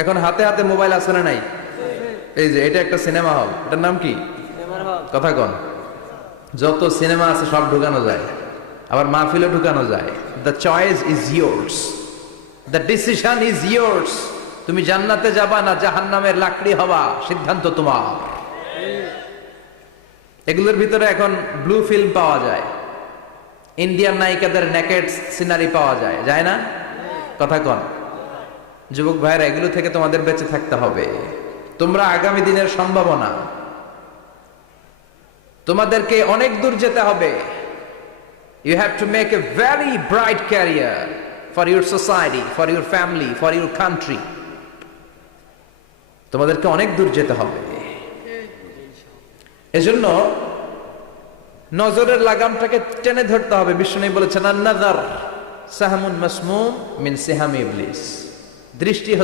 এখন হাতে হাতে মোবাইল আছে না নাই? এই যে এটা একটা সিনেমা হল, এটার নাম কি? কথা কন। যত সিনেমা আছে সব ঢুকানো যায়, আবার মাহফিলে ঢুকানো যায়। The choice is years, the decision is years. তুমি জান্নাতে যাবা না জাহান্নামের লাকড়ি হবা, সিদ্ধান্ত তোমার। এগুলোর ভিতরে এখন ব্লু ফিল্ম পাওয়া যায়, ইন্ডিয়ান নায়িকাদের নেকেড সিনারি পাওয়া যায়, যায় না? কথা কন। যুবক ভাইরা, এগুলো থেকে তোমাদের বেঁচে থাকতে হবে। তোমরা আগামী দিনের সম্ভাবনা, তোমাদেরকে অনেক দূর যেতে হবে। You have to make a very bright career for your society, for your family, for your country. তোমাদেরকে অনেক দূর যেতে হবে। এজন্য নজরের লাগামটাকে টেনে ধরতে হবে। বিষ্ণু বলেছেন, আন-নাযার সাহমুন মাসমুম মিন সিহামি ইবলিস। দৃষ্টি